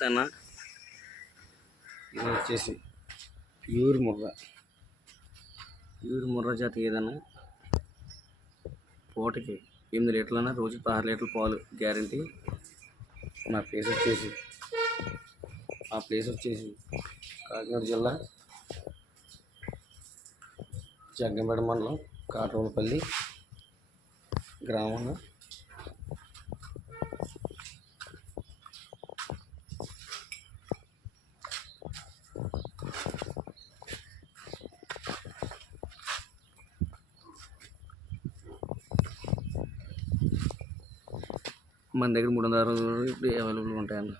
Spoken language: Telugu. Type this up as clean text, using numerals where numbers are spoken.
తన ఇది వచ్చేసి ప్యూర్ ముర్రా జాతి ఏదన్నా పూటకి 8 లీటర్లైనా రోజుకి 6 లీటర్ల పాలు గ్యారంటీ. నా ప్లేస్ వచ్చేసి కాకినాడ జిల్లా జగ్గంపేట మండలం కాటవలపల్లి గ్రామంలో మన దగ్గర 360 రోజులు ఇప్పుడు అవైలబుల్గా ఉంటాయన్న.